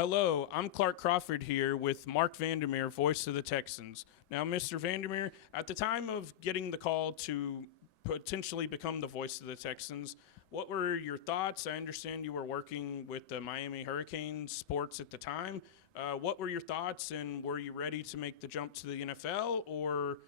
Hello, I'm Clark Crawford here with Marc Vandermeer, voice of the Texans. Now, Mr. Vandermeer, at the time of getting the call to potentially become the voice of the Texans, what were your thoughts? I understand you were working with the Miami Hurricanes sports at the time. What were your thoughts, and were you ready to make the jump to the NFL, or,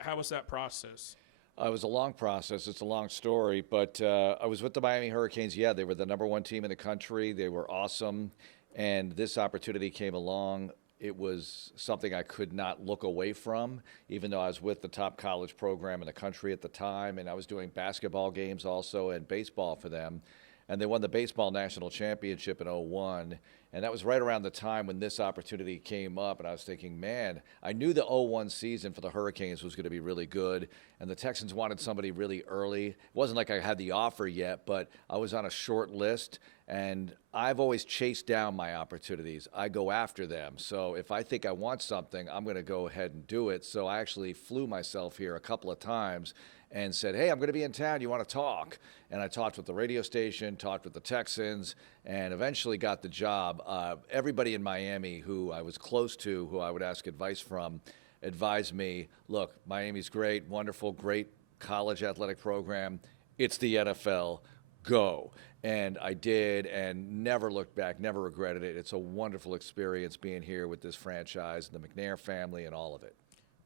how was that process? It was a long process. It's a long story, but I was with the Miami Hurricanes. Yeah, they were the number one team in the country. They were awesome, and this opportunity came along. It was something I could not look away from, even though I was with the top college program in the country at the time, and I was doing basketball games also and baseball for them. And they won the baseball national championship in '01, and that was right around the time when this opportunity came up, and I was thinking, man, I knew the '01 season for the Hurricanes was going to be really good, and the Texans wanted somebody really early. It wasn't like I had the offer yet, but I was on a short list, and I've always chased down my opportunities. I go after them. So if I think I want something, I'm going to go ahead and do it. So I actually flew myself here a couple of times and said, hey, I'm going to be in town. You want to talk? And I talked with the radio station, talked with the Texans, and eventually got the job. Everybody in Miami who I was close to, who I would ask advice from, advised me, look, Miami's great, wonderful, great college athletic program. It's the NFL. Go. And I did, and never looked back, never regretted it. It's a wonderful experience being here with this franchise, and the McNair family, and all of it.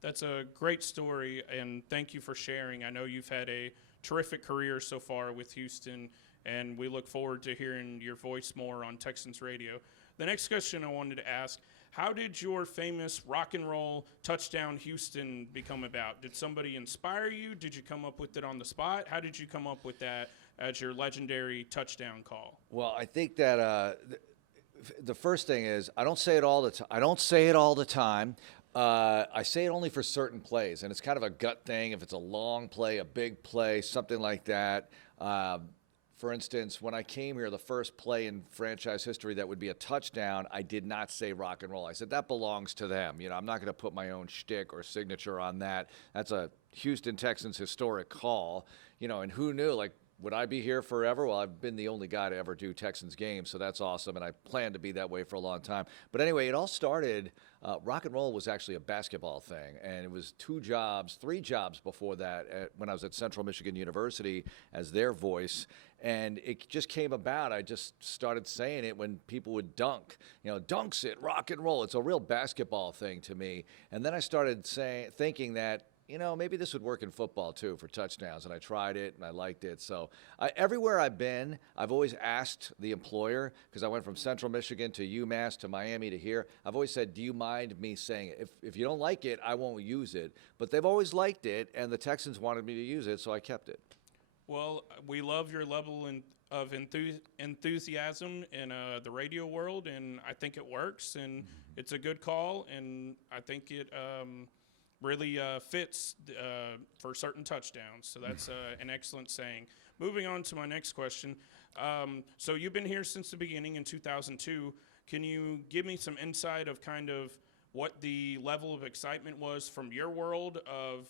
That's a great story, and thank you for sharing. I know you've had a terrific career so far with Houston, and we look forward to hearing your voice more on Texans radio. The next question I wanted to ask, how did your famous rock and roll touchdown Houston become about? Did somebody inspire you? Did you come up with it on the spot? How did you come up with that as your legendary touchdown call? Well, I think that the first thing is I don't say it all the time. I say it only for certain plays, and it's kind of a gut thing. If it's a long play, a big play, something like that. For instance, when I came here, the first play in franchise history that would be a touchdown, I did not say rock and roll. I said that belongs to them. I'm not going to put my own shtick or signature on that. That's a Houston Texans historic call. And who knew? Would I be here forever? Well, I've been the only guy to ever do Texans games, so that's awesome, and I plan to be that way for a long time. But anyway, it all started, rock and roll was actually a basketball thing, and it was three jobs before that when I was at Central Michigan University as their voice, and it just came about. I just started saying it when people would dunk. Dunks it, rock and roll. It's a real basketball thing to me. And then I started thinking that, maybe this would work in football too for touchdowns, and I tried it and I liked it. So everywhere I've been, I've always asked the employer, because I went from Central Michigan to UMass to Miami to here. I've always said, do you mind me saying it? If you don't like it, I won't use it. But they've always liked it, and the Texans wanted me to use it, so I kept it. Well, we love your level of enthusiasm in the radio world, and I think it works, and it's a good call, and I think it really fits for certain touchdowns. So that's an excellent saying. Moving on to my next question. So you've been here since the beginning in 2002. Can you give me some insight of kind of what the level of excitement was from your world of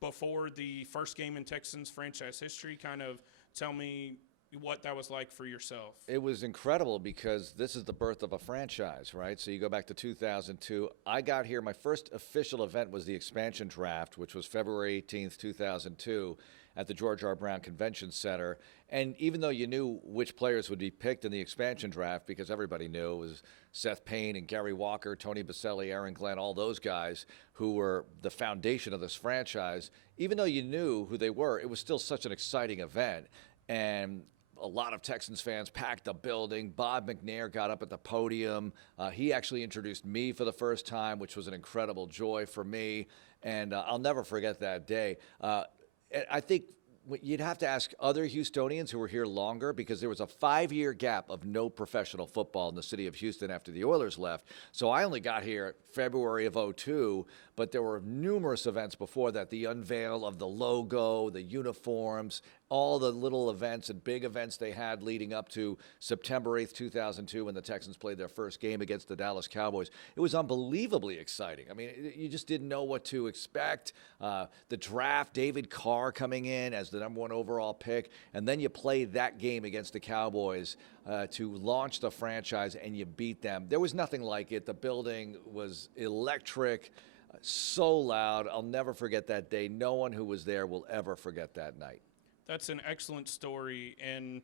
before the first game in Texans franchise history? Kind of tell me what that was like for yourself. It was incredible because this is the birth of a franchise, right? So you go back to 2002. I got here, my first official event was the expansion draft, which was February 18th, 2002 at the George R. Brown Convention Center. And even though you knew which players would be picked in the expansion draft, because everybody knew it was Seth Payne and Gary Walker, Tony Baselli, Aaron Glenn, all those guys who were the foundation of this franchise, even though you knew who they were, it was still such an exciting event. And a lot of Texans fans packed the building. Bob McNair got up at the podium. He actually introduced me for the first time, which was an incredible joy for me. And I'll never forget that day. I think you'd have to ask other Houstonians who were here longer, because there was a 5-year gap of no professional football in the city of Houston after the Oilers left. So I only got here February of '02, but there were numerous events before that. The unveil of the logo, the uniforms, all the little events and big events they had leading up to September 8th, 2002, when the Texans played their first game against the Dallas Cowboys. It was unbelievably exciting. I mean, you just didn't know what to expect. The draft, David Carr coming in as the #1 overall pick, and then you play that game against the Cowboys to launch the franchise, and you beat them. There was nothing like it. The building was electric, so loud. I'll never forget that day. No one who was there will ever forget that night. That's an excellent story, and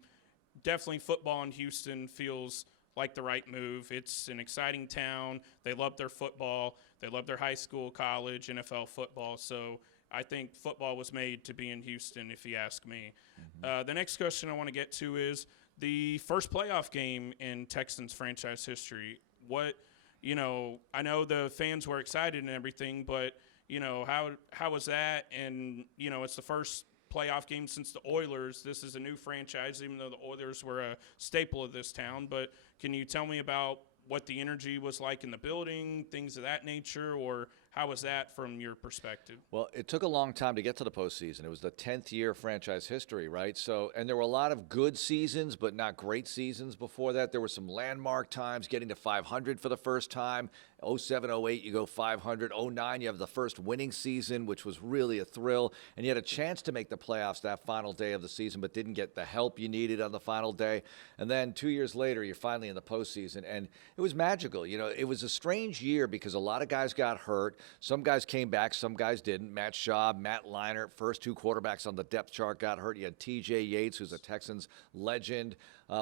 definitely football in Houston feels like the right move. It's an exciting town. They love their football. They love their high school, college, NFL football. So I think football was made to be in Houston, if you ask me. The next question I want to get to is the first playoff game in Texans franchise history. I know the fans were excited and everything, but, how was that? And, it's the first playoff game since the Oilers. This is a new franchise, even though the Oilers were a staple of this town. But can you tell me about what the energy was like in the building, things of that nature, or how was that from your perspective? Well, it took a long time to get to the postseason. It was the 10th year franchise history, right? So, and there were a lot of good seasons, but not great seasons before that. There were some landmark times, getting to 500 for the first time. 07, 08, you go 500. 09, you have the first winning season, which was really a thrill. And you had a chance to make the playoffs that final day of the season, but didn't get the help you needed on the final day. And then 2 years later, you're finally in the postseason. And it was magical. It was a strange year because a lot of guys got hurt. Some guys came back, some guys didn't. Matt Schaub, Matt Leinart, first two quarterbacks on the depth chart got hurt. You had T.J. Yates, who's a Texans legend,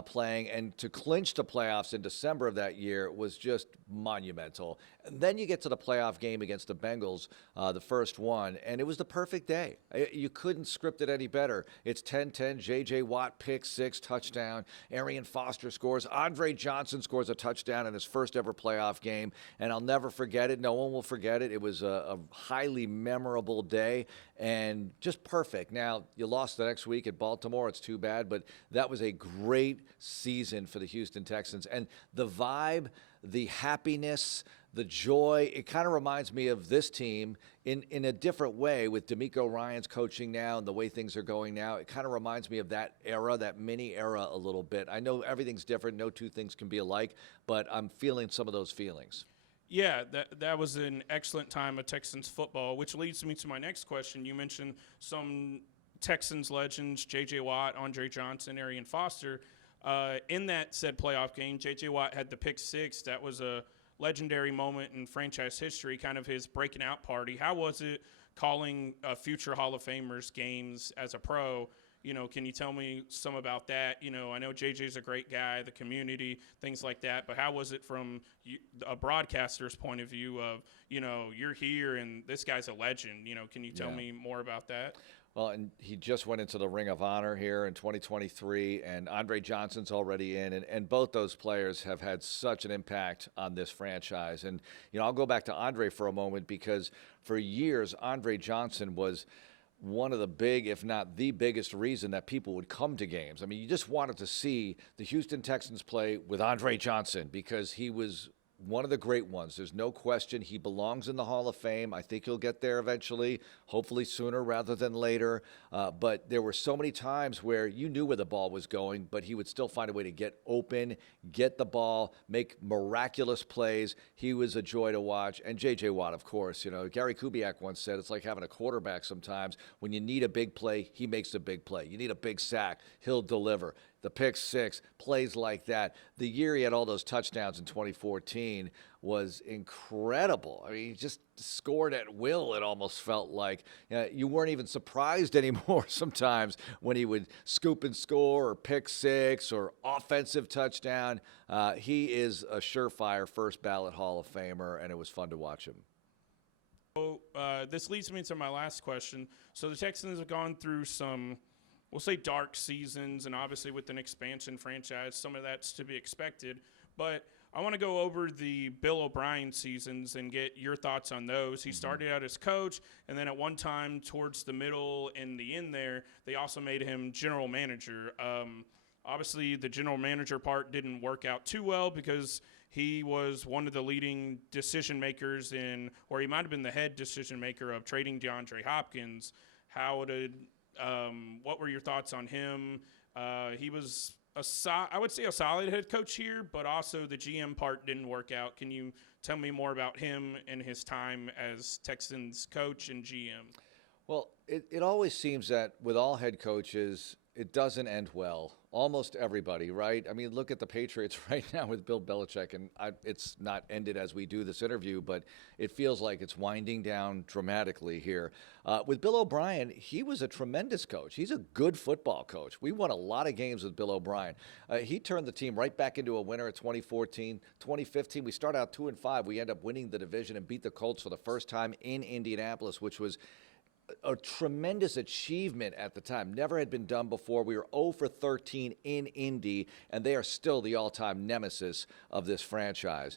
playing. And to clinch the playoffs in December of that year was just monumental. And then you get to the playoff game against the Bengals, the first one, and it was the perfect day. You couldn't script it any better. It's 10-10, J.J. Watt, pick six, touchdown. Arian Foster scores. Andre Johnson scores a touchdown in his first ever playoff game, and I'll never forget it. No one will forget it. It was a highly memorable day and just perfect. Now, you lost the next week at Baltimore. It's too bad, but that was a great season for the Houston Texans. And the vibe, the happiness, the joy, it kind of reminds me of this team in a different way with D'Amico Ryans coaching now and the way things are going now. It kind of reminds me of that era, that mini era a little bit. I know everything's different. No two things can be alike, but I'm feeling some of those feelings. Yeah, that was an excellent time of Texans football, which leads me to my next question. You mentioned some Texans legends, J.J. Watt, Andre Johnson, Arian Foster. In that said playoff game, J.J. Watt had the pick six. That was a legendary moment in franchise history, kind of his breaking out party. How was it calling future Hall of Famers games as a pro? Can you tell me some about that? I know JJ's a great guy, the community, things like that, but how was it from a broadcaster's point of view of, you're here and this guy's a legend? Can you tell me more about that? Well, and he just went into the Ring of Honor here in 2023, and Andre Johnson's already in, and both those players have had such an impact on this franchise. And, I'll go back to Andre for a moment because for years, Andre Johnson was one of the big, if not the biggest reason that people would come to games. I mean, you just wanted to see the Houston Texans play with Andre Johnson because he was one of the great ones. There's no question he belongs in the Hall of Fame. I think he'll get there eventually, hopefully sooner rather than later. But there were so many times where you knew where the ball was going, but he would still find a way to get open, get the ball, make miraculous plays. He was a joy to watch. And J.J. Watt, of course. Gary Kubiak once said it's like having a quarterback sometimes. When you need a big play, he makes a big play. You need a big sack, he'll deliver. The pick six, plays like that. The year he had all those touchdowns in 2014 was incredible. I mean, he just scored at will, it almost felt like. You weren't even surprised anymore sometimes when he would scoop and score or pick six or offensive touchdown. He is a surefire first ballot Hall of Famer, and it was fun to watch him. So this leads me to my last question. So the Texans have gone through some, we'll say, dark seasons, and obviously with an expansion franchise, some of that's to be expected. But I want to go over the Bill O'Brien seasons and get your thoughts on those. He started out as coach, and then at one time towards the middle and the end there, they also made him general manager. Obviously, the general manager part didn't work out too well because he was one of the leading decision makers or he might have been the head decision maker of trading DeAndre Hopkins. What were your thoughts on him? He was I would say a solid head coach here, but also the GM part didn't work out. Can you tell me more about him and his time as Texans coach and GM? Well, it always seems that with all head coaches, it doesn't end well. Almost everybody, right? I mean, look at the Patriots right now with Bill Belichick, and it's not ended as we do this interview, but it feels like it's winding down dramatically here. With Bill O'Brien, he was a tremendous coach. He's a good football coach. We won a lot of games with Bill O'Brien. He turned the team right back into a winner in 2014. 2015, we start out 2-5. We end up winning the division and beat the Colts for the first time in Indianapolis, which was a tremendous achievement at the time. Never had been done before. We were 0 for 13 in Indy, and they are still the all-time nemesis of this franchise.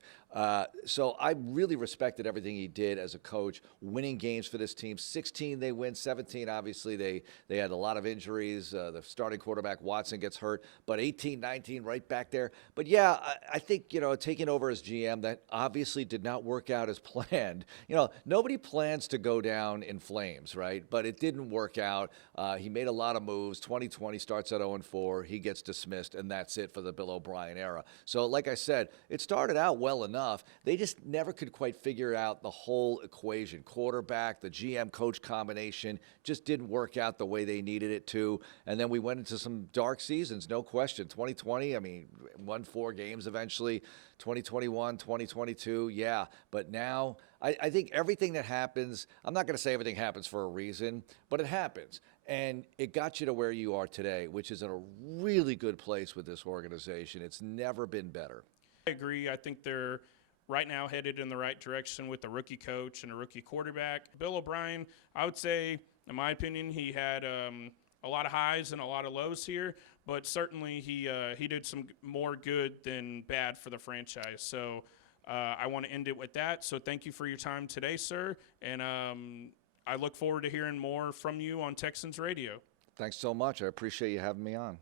So I really respected everything he did as a coach, winning games for this team. 16 they win, 17 obviously they had a lot of injuries. The starting quarterback Watson gets hurt, but 18, 19 right back there. But yeah, I think, taking over as GM, that obviously did not work out as planned. Nobody plans to go down in flames, right? But it didn't work out. He made a lot of moves. 2020 starts at 0-4. He gets dismissed, and that's it for the Bill O'Brien era. So like I said, it started out well enough. They just never could quite figure out the whole equation. Quarterback, the GM coach combination just didn't work out the way they needed it to. And then we went into some dark seasons, no question. 2020, won 4 games eventually. 2021, 2022, yeah. But now I think everything that happens, I'm not going to say everything happens for a reason, but it happens. And it got you to where you are today, which is in a really good place with this organization. It's never been better. I agree. I think they're right now headed in the right direction with a rookie coach and a rookie quarterback. Bill O'Brien, I would say, in my opinion, he had a lot of highs and a lot of lows here, but certainly he did some more good than bad for the franchise. So I want to end it with that. So thank you for your time today, sir, and I look forward to hearing more from you on Texans Radio. Thanks so much. I appreciate you having me on.